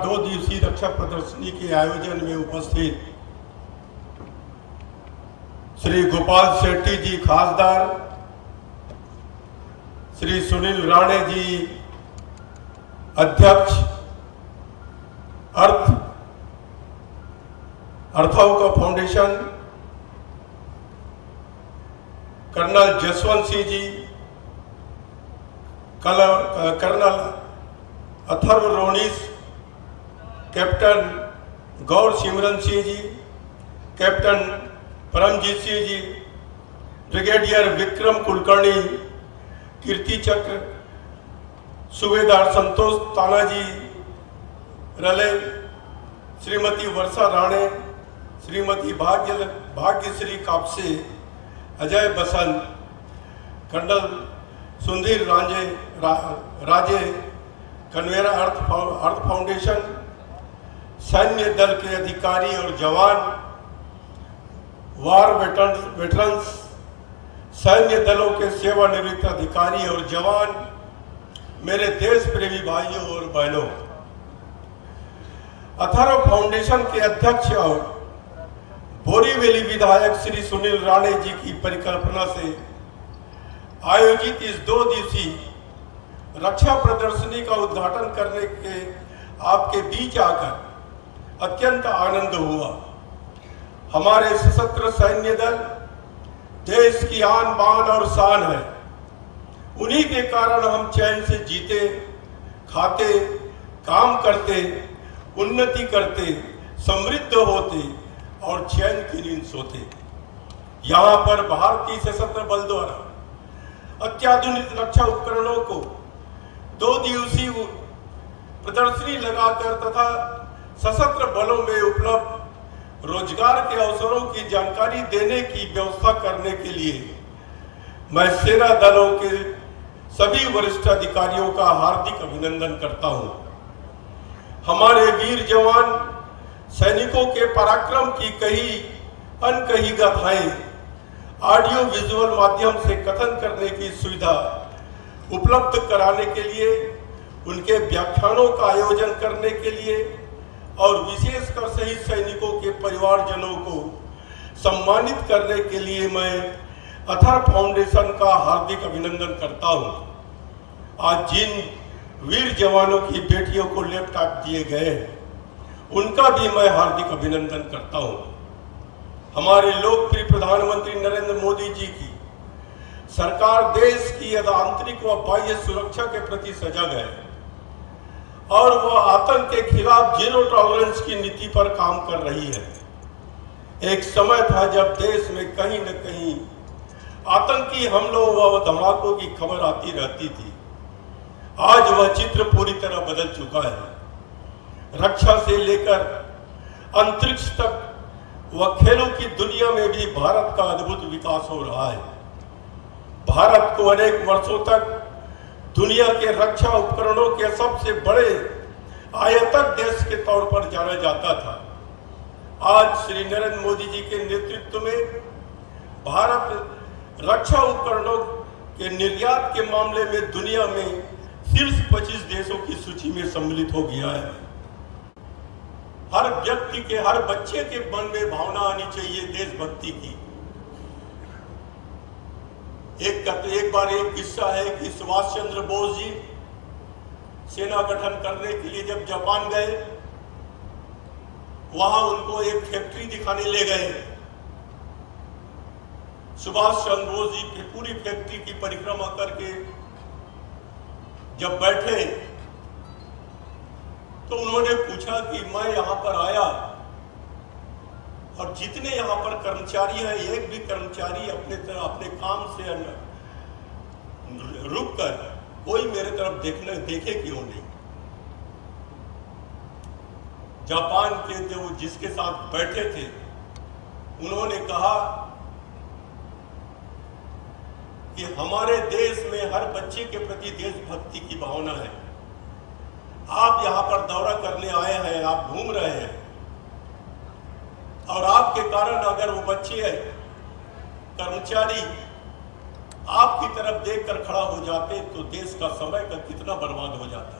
2 दिवसीय रक्षा प्रदर्शनी के आयोजन में उपस्थित श्री गोपाल शेट्टी जी खासदार, श्री सुनील राणे जी अध्यक्ष, अर्थावका foundation, colonel Jaswant Singh ji, colonel Atharva रोनीस, captain गौर सिमरन सिंह जी, कैप्टन परमजीत सिंह जी, ब्रिगेडियर विक्रम कुलकर्णी, कीर्ति चक्र, सूबेदार संतोष तानाजी रले, श्रीमती वर्षा राणे, श्रीमती भाग्यश्री कापसे, अजय बसंत, कर्नल सुधीर राजे, कन्वेरा अर्थ फाउंडेशन, सैन्य दल के अधिकारी और जवान, वार वेटरन्स, सैन्य दलों के सेवानिवृत्त अधिकारी और जवान, मेरे देश प्रेमी भाइयों और बहनों, अथर्व फाउंडेशन के अध्यक्ष और बोरीवली विधायक श्री सुनील राणे जी की परिकल्पना से आयोजित इस 2 दिवसीय रक्षा प्रदर्शनी का उद्घाटन करने के आपके बीच आकर अत्यंत आनंद हुआ। हमारे सशस्त्र सैन्य दल देश की आन बान और शान है। उन्हीं के कारण हम चैन से जीते, खाते, काम करते, उन्नति करते, समृद्ध होते और चैन की नींद सोते। यहाँ पर भारतीय सशस्त्र बल द्वारा अत्याधुनिक रक्षा उपकरणों को 2 दिवसीय प्रदर्शनी लगाकर तथा सशस्त्र बलों में उपलब्ध रोजगार के अवसरों की जानकारी देने की व्यवस्था करने के लिए मैं सेना दलों के सभी वरिष्ठ अधिकारियों का हार्दिक अभिनंदन करता हूं। हमारे वीर जवान सैनिकों के पराक्रम की कई अनकही गाथाएं ऑडियो विजुअल माध्यम से कथन करने की सुविधा उपलब्ध कराने के लिए, उनके व्याख्यानों का आयोजन करने के लिए और विशेषकर शहीद सैनिकों के परिवारजनों को सम्मानित करने के लिए मैं अथर्व फाउंडेशन का हार्दिक अभिनंदन करता हूं। आज जिन वीर जवानों की बेटियों को लैपटॉप दिए गए हैं, उनका भी मैं हार्दिक अभिनंदन करता हूं। हमारे लोकप्रिय प्रधानमंत्री नरेंद्र मोदी जी की सरकार देश की आंतरिक व बाह्य सुरक्षा के प्रति सजग है और वह आतंक के खिलाफ जीरो टॉलरेंस की नीति पर काम कर रही है। एक समय था जब देश में कहीं न कहीं आतंकी हमलों व धमाकों की खबर आती रहती थी। आज वह चित्र पूरी तरह बदल चुका है। रक्षा से लेकर अंतरिक्ष तक व खेलों की दुनिया में भी भारत का अद्भुत विकास हो रहा है। भारत को अनेक वर्षों तक दुनिया के रक्षा उपकरणों के सबसे बड़े आयातक देश के तौर पर जाना जाता था। आज श्री नरेंद्र मोदी जी के नेतृत्व में भारत रक्षा उपकरणों के निर्यात के मामले में दुनिया में शीर्ष 25 देशों की सूची में सम्मिलित हो गया है। हर व्यक्ति के, हर बच्चे के मन में भावना आनी चाहिए देशभक्ति की। एक बार एक किस्सा है कि सुभाष चंद्र बोस जी सेना गठन करने के लिए जब जापान गए, वहां उनको एक फैक्ट्री दिखाने ले गए। सुभाष चंद्र बोस जी की पूरी फैक्ट्री की परिक्रमा करके जब बैठे तो उन्होंने पूछा कि मैं यहां पर आया और जितने यहां पर कर्मचारी हैं, एक भी कर्मचारी अपने काम से रुककर कोई मेरे तरफ देखे क्यों नहीं। जापान के जो जिसके साथ बैठे थे, उन्होंने कहा कि हमारे देश में हर बच्चे के प्रति देशभक्ति की भावना है। आप यहां पर दौरा करने आए हैं, आप घूम रहे हैं और आपके कारण अगर वो बच्चे कर्मचारी आपकी तरफ देखकर खड़ा हो जाते तो देश का समय का कितना बर्बाद हो जाता।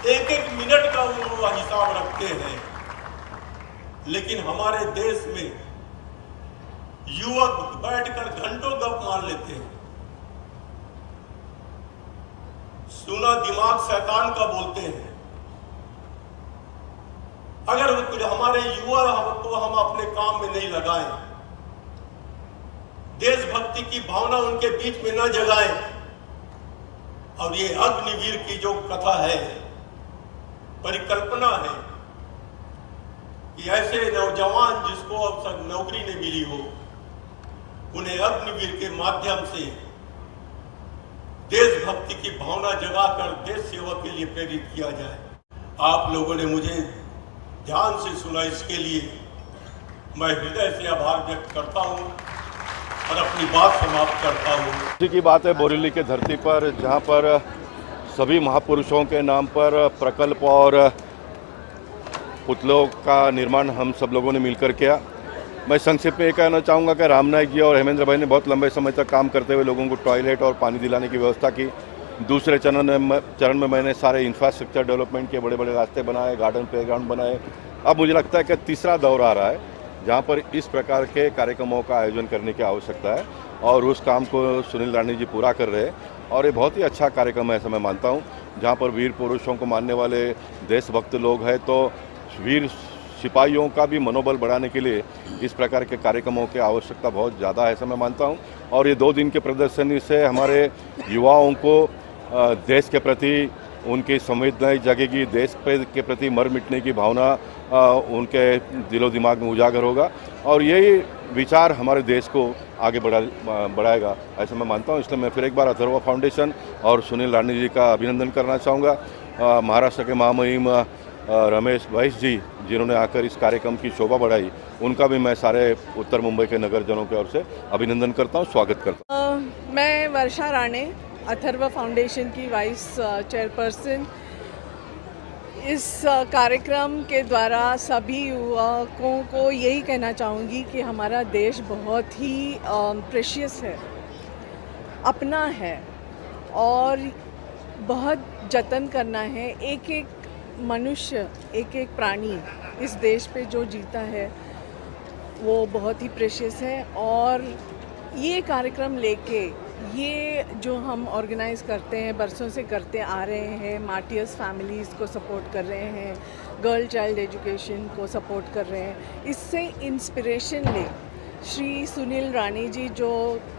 एक एक मिनट का वो हिसाब रखते हैं। लेकिन हमारे देश में युवक बैठकर घंटों गप मार लेते हैं। सुना दिमाग शैतान का बोलते हैं। अगर हमारे युवा को हम अपने काम में नहीं लगाएं, देशभक्ति की भावना उनके बीच में न जगाएं, और ये अग्निवीर की जो कथा है, परिकल्पना है कि ऐसे नौजवान जिसको अब तक नौकरी नहीं मिली हो, उन्हें अग्निवीर के माध्यम से देशभक्ति की भावना जगाकर देश सेवा के लिए प्रेरित किया जाए। आप लोगों ने मुझे ध्यान से सुना, इसके लिए मैं हृदय से आभार व्यक्त करता हूं और अपनी बात समाप्त करता हूं। इसी की बात है बोरीवली की धरती पर, जहां पर सभी महापुरुषों के नाम पर प्रकल्प और पुतलों का निर्माण हम सब लोगों ने मिलकर किया। मैं संक्षिप्त में ये कहना चाहूँगा कि रामनायक जी और हेमेंद्र भाई ने बहुत लंबे समय तक काम करते हुए लोगों को टॉयलेट और पानी दिलाने की व्यवस्था की। दूसरे चरण में मैंने सारे इंफ्रास्ट्रक्चर डेवलपमेंट के बड़े बड़े रास्ते बनाए, गार्डन प्लेग्राउंड बनाए। अब मुझे लगता है कि तीसरा दौर आ रहा है जहाँ पर इस प्रकार के कार्यक्रमों का आयोजन करने की आवश्यकता है, और उस काम को सुनील राणे जी पूरा कर रहे हैं। और ये बहुत ही अच्छा कार्यक्रम है ऐसा मैं मानता हूँ, जहाँ पर वीर पुरुषों को मानने वाले देशभक्त लोग हैं, तो वीर सिपाहियों का भी मनोबल बढ़ाने के लिए इस प्रकार के कार्यक्रमों की आवश्यकता बहुत ज़्यादा है ऐसा मैं मानता हूँ। और ये 2 दिन के प्रदर्शनी से हमारे युवाओं को देश के प्रति उनकी संवेदनाएं जगेगी, देश के प्रति मर मिटने की भावना उनके दिलो दिमाग में उजागर होगा, और यही विचार हमारे देश को आगे बढ़ाएगा ऐसा मैं मानता हूँ। इसलिए मैं फिर एक बार अथर्वा फाउंडेशन और सुनील राणे जी का अभिनंदन करना चाहूँगा। महाराष्ट्र के महामहिम रमेश भाई जी जिन्होंने आकर इस कार्यक्रम की शोभा बढ़ाई, उनका भी मैं सारे उत्तर मुंबई के नगरजनों की ओर से अभिनंदन करता हूँ, स्वागत करता हूँ। मैं वर्षा राणे, अथर्वा फाउंडेशन की वाइस चेयरपर्सन। इस कार्यक्रम के द्वारा सभी युवकों को यही कहना चाहूँगी कि हमारा देश बहुत ही प्रेशियस है, अपना है, और बहुत जतन करना है। एक एक मनुष्य, एक एक प्राणी इस देश पे जो जीता है वो बहुत ही प्रेशियस है। और ये कार्यक्रम लेके, ये जो हम ऑर्गेनाइज़ करते हैं, बरसों से करते आ रहे हैं, मार्टियर्स फैमिलीज़ को सपोर्ट कर रहे हैं, गर्ल चाइल्ड एजुकेशन को सपोर्ट कर रहे हैं, इससे इंस्पिरेशन ले श्री सुनील राणे जी जो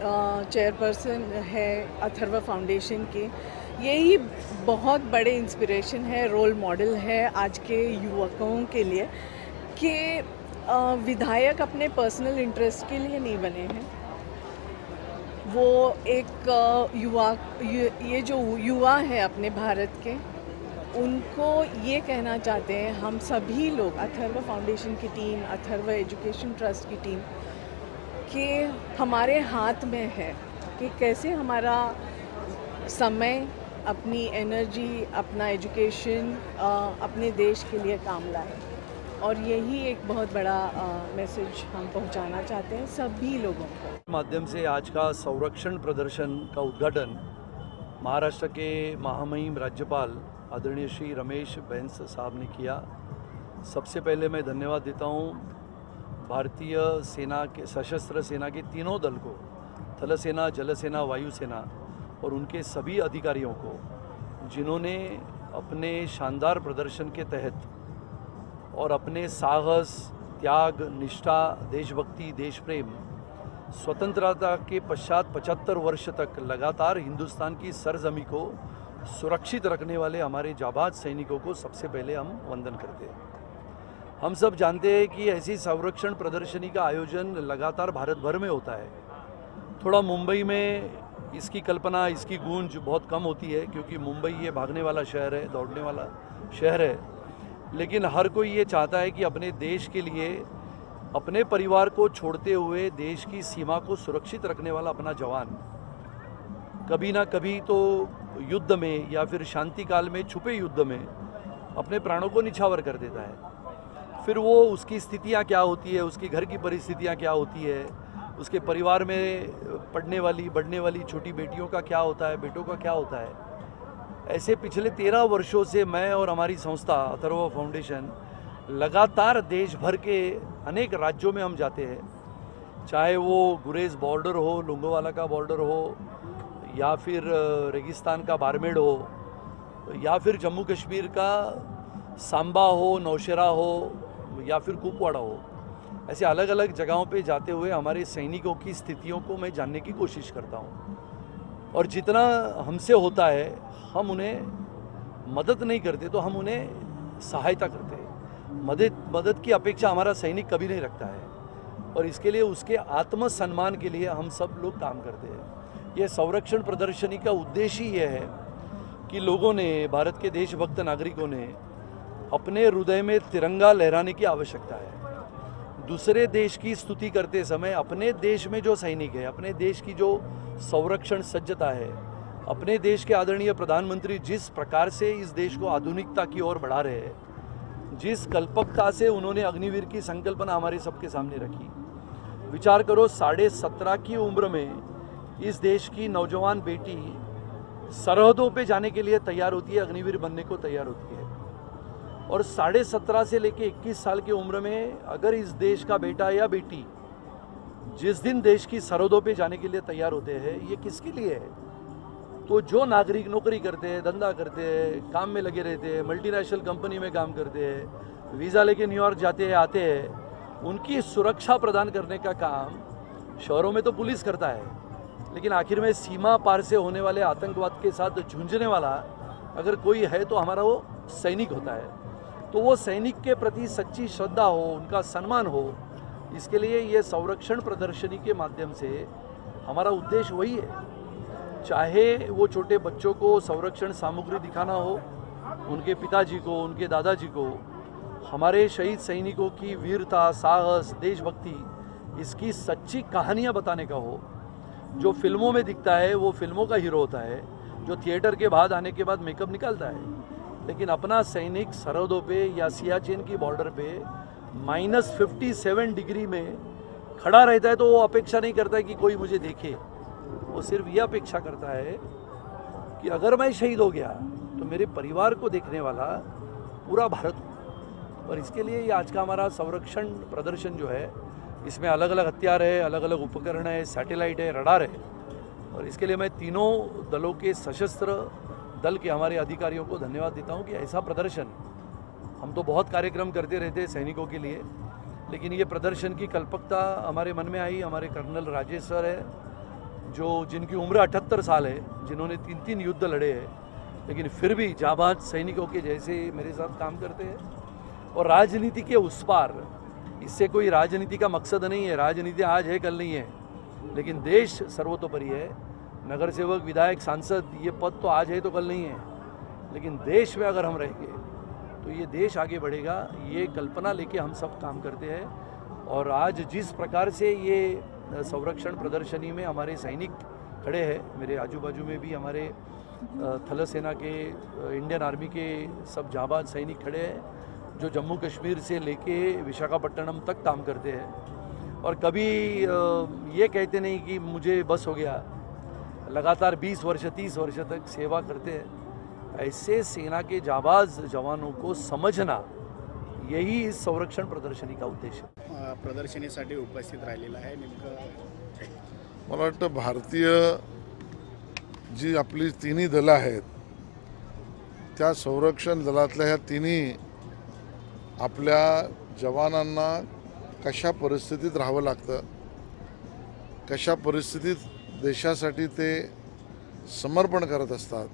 चेयरपर्सन है अथर्वा फाउंडेशन के, यही बहुत बड़े इंस्पिरेशन है, रोल मॉडल है आज के युवकों के लिए कि विधायक अपने पर्सनल इंटरेस्ट के लिए नहीं बने हैं। वो एक ये जो युवा है अपने भारत के, उनको ये कहना चाहते हैं हम सभी लोग, अथर्वा फाउंडेशन की टीम, अथर्वा एजुकेशन ट्रस्ट की टीम, कि हमारे हाथ में है कि कैसे हमारा समय, अपनी एनर्जी, अपना एजुकेशन अपने देश के लिए काम लाए। और यही एक बहुत बड़ा मैसेज हम पहुंचाना चाहते हैं सभी लोगों को। माध्यम से आज का संरक्षण प्रदर्शन का उद्घाटन महाराष्ट्र के महामहिम राज्यपाल आदरणीय श्री रमेश बैस साहब ने किया। सबसे पहले मैं धन्यवाद देता हूँ भारतीय सेना के, सशस्त्र सेना के तीनों दल को, थल सेना, जल सेना, वायुसेना, और उनके सभी अधिकारियों को, जिन्होंने अपने शानदार प्रदर्शन के तहत और अपने साहस, त्याग, निष्ठा, देशभक्ति, देश प्रेम, स्वतंत्रता के पश्चात 75 वर्ष तक लगातार हिंदुस्तान की सरजमी को सुरक्षित रखने वाले हमारे जाबाज सैनिकों को सबसे पहले हम वंदन करते हैं। हम सब जानते हैं कि ऐसी संरक्षण प्रदर्शनी का आयोजन लगातार भारत भर में होता है। थोड़ा मुंबई में इसकी कल्पना, इसकी गूंज बहुत कम होती है, क्योंकि मुंबई ये भागने वाला शहर है, दौड़ने वाला शहर है। लेकिन हर कोई ये चाहता है कि अपने देश के लिए, अपने परिवार को छोड़ते हुए देश की सीमा को सुरक्षित रखने वाला अपना जवान कभी ना कभी तो युद्ध में या फिर शांति काल में, छुपे युद्ध में अपने प्राणों को निछावर कर देता है। फिर वो उसकी स्थितियाँ क्या होती है, उसके घर की परिस्थितियाँ क्या होती है, उसके परिवार में पढ़ने वाली, बढ़ने वाली छोटी बेटियों का क्या होता है, बेटों का क्या होता है। ऐसे पिछले 13 वर्षों से मैं और हमारी संस्था अथर्व फाउंडेशन लगातार देश भर के अनेक राज्यों में हम जाते हैं, चाहे वो गुरेज बॉर्डर हो, लोंगोवाला का बॉर्डर हो, या फिर रेगिस्तान का बारमेड़ हो, या फिर जम्मू कश्मीर का सांबा हो, नौशेरा हो, या फिर कुपवाड़ा हो। ऐसे अलग अलग जगहों पे जाते हुए हमारे सैनिकों की स्थितियों को मैं जानने की कोशिश करता हूँ, और जितना हमसे होता है हम उन्हें मदद नहीं करते तो हम उन्हें सहायता करते हैं। मदद की अपेक्षा हमारा सैनिक कभी नहीं रखता है, और इसके लिए उसके आत्मसम्मान के लिए हम सब लोग काम करते हैं। ये संरक्षण प्रदर्शनी का उद्देश्य ही यह है कि लोगों ने, भारत के देशभक्त नागरिकों ने अपने हृदय में तिरंगा लहराने की आवश्यकता है। दूसरे देश की स्तुति करते समय अपने देश में जो सैनिक है, अपने देश की जो संरक्षण सज्जता है, अपने देश के आदरणीय प्रधानमंत्री जिस प्रकार से इस देश को आधुनिकता की ओर बढ़ा रहे हैं, जिस कल्पकता से उन्होंने अग्निवीर की संकल्पना हमारे सबके सामने रखी। विचार करो, 17.5 की उम्र में इस देश की नौजवान बेटी सरहदों पे जाने के लिए तैयार होती है, अग्निवीर बनने को तैयार होती है, और 17.5 से लेकर 21 साल की उम्र में अगर इस देश का बेटा या बेटी जिस दिन देश की सरहदों पे जाने के लिए तैयार होते हैं, ये किसके लिए है? तो जो नागरिक नौकरी करते हैं, धंधा करते हैं, काम में लगे रहते हैं, मल्टीनेशनल कंपनी में काम करते हैं, वीज़ा लेके न्यूयॉर्क जाते हैं, आते हैं, उनकी सुरक्षा प्रदान करने का काम शहरों में तो पुलिस करता है, लेकिन आखिर में सीमा पार से होने वाले आतंकवाद के साथ जूझने वाला अगर कोई है तो हमारा वो सैनिक होता है। तो वो सैनिक के प्रति सच्ची श्रद्धा हो, उनका सम्मान हो, इसके लिए ये संरक्षण प्रदर्शनी के माध्यम से हमारा उद्देश्य वही है। चाहे वो छोटे बच्चों को संरक्षण सामग्री दिखाना हो, उनके पिताजी को, उनके दादाजी को, हमारे शहीद सैनिकों की वीरता, साहस, देशभक्ति, इसकी सच्ची कहानियाँ बताने का हो। जो फिल्मों में दिखता है वो फिल्मों का हीरो होता है, जो थिएटर के बाद आने के बाद मेकअप निकालता है, लेकिन अपना सैनिक सरहदों पे या सियाचिन की बॉर्डर पे -57 डिग्री में खड़ा रहता है तो वो अपेक्षा नहीं करता है कि कोई मुझे देखे। वो सिर्फ ये अपेक्षा करता है कि अगर मैं शहीद हो गया तो मेरे परिवार को देखने वाला पूरा भारत हो। और इसके लिए ये आज का हमारा संरक्षण प्रदर्शन जो है, इसमें अलग अलग हथियार है, अलग अलग उपकरण है, सैटेलाइट है, रडार है, और इसके लिए मैं तीनों दलों के सशस्त्र दल के हमारे अधिकारियों को धन्यवाद देता हूं कि ऐसा प्रदर्शन, हम तो बहुत कार्यक्रम करते रहते हैं सैनिकों के लिए, लेकिन ये प्रदर्शन की कल्पकता हमारे मन में आई। हमारे कर्नल राजेश सर है, जिनकी उम्र 78 साल है, जिन्होंने 3 युद्ध लड़े हैं, लेकिन फिर भी जाबाज सैनिकों के जैसे मेरे साथ काम करते हैं। और राजनीति के उस पार, इससे कोई राजनीति का मकसद नहीं है, राजनीति आज है कल नहीं है, लेकिन देश सर्वतोपरि है। नगर सेवक, विधायक, सांसद, ये पद तो आज है तो कल नहीं है, लेकिन देश में अगर हम रहेंगे तो ये देश आगे बढ़ेगा। ये कल्पना लेके हम सब काम करते हैं, और आज जिस प्रकार से ये संरक्षण प्रदर्शनी में हमारे सैनिक खड़े हैं, मेरे आजू बाजू में भी हमारे थल सेना के, इंडियन आर्मी के सब जाबाज सैनिक खड़े हैं, जो जम्मू कश्मीर से लेके विशाखापट्टनम तक काम करते हैं, और कभी ये कहते नहीं कि मुझे बस हो गया, लगातार 20 वर्ष 30 वर्ष तक सेवा करते हैं। ऐसे सेना के जाबाज जवानों को समझना, यही इस संरक्षण प्रदर्शनी का उद्देश्य है। प्रदर्शनीसाठी उपस्थित राहिलेला आहे नेमकं मला वाटतं भारतीय जी आपली तिन्ही दलं आहेत, त्या संरक्षण दलातल्या ह्या तिन्ही आपल्या जवानांना कशा परिस्थितीत राहावं लागतं, कशा परिस्थितीत देशासाठी ते समर्पण करत असतात,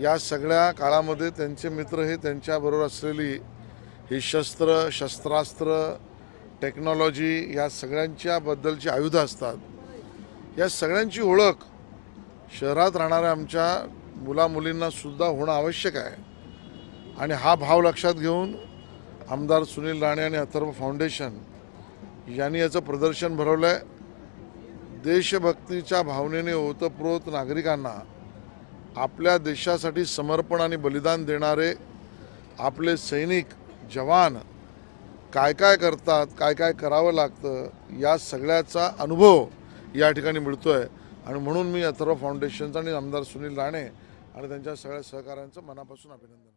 या सगळ्या काळामध्ये त्यांचे मित्र हे त्यांच्याबरोबर असलेली ही शस्त्रास्त्र, टेक्नॉलॉजी, या सगळ्यांच्या बद्दलची आयुधं असतात। या सगळ्यांची ओळख शहरात राहणाऱ्या आमच्या मुलामुलींना सुद्धा होणं आवश्यक आहे, आणि हा भाव लक्षात घेऊन आमदार सुनील राणे आणि अथर्व फाउंडेशन यांनी याचं प्रदर्शन भरवलं आहे। देशभक्तीच्या भावनेने ओतप्रोत नागरिकांना आपल्या देशासाठी समर्पण आणि बलिदान देणारे आपले सैनिक, जवान काय काय करतात, काय काय करावं लागतं, या सगळ्याचा अनुभव या ठिकाणी मिळतोय। आणि म्हणून मी अथर्व फाउंडेशनचा आणि आमदार सुनील राणे आणि त्यांच्या सगळ्या सहकाऱ्यांचं मनापासून अभिनंदन.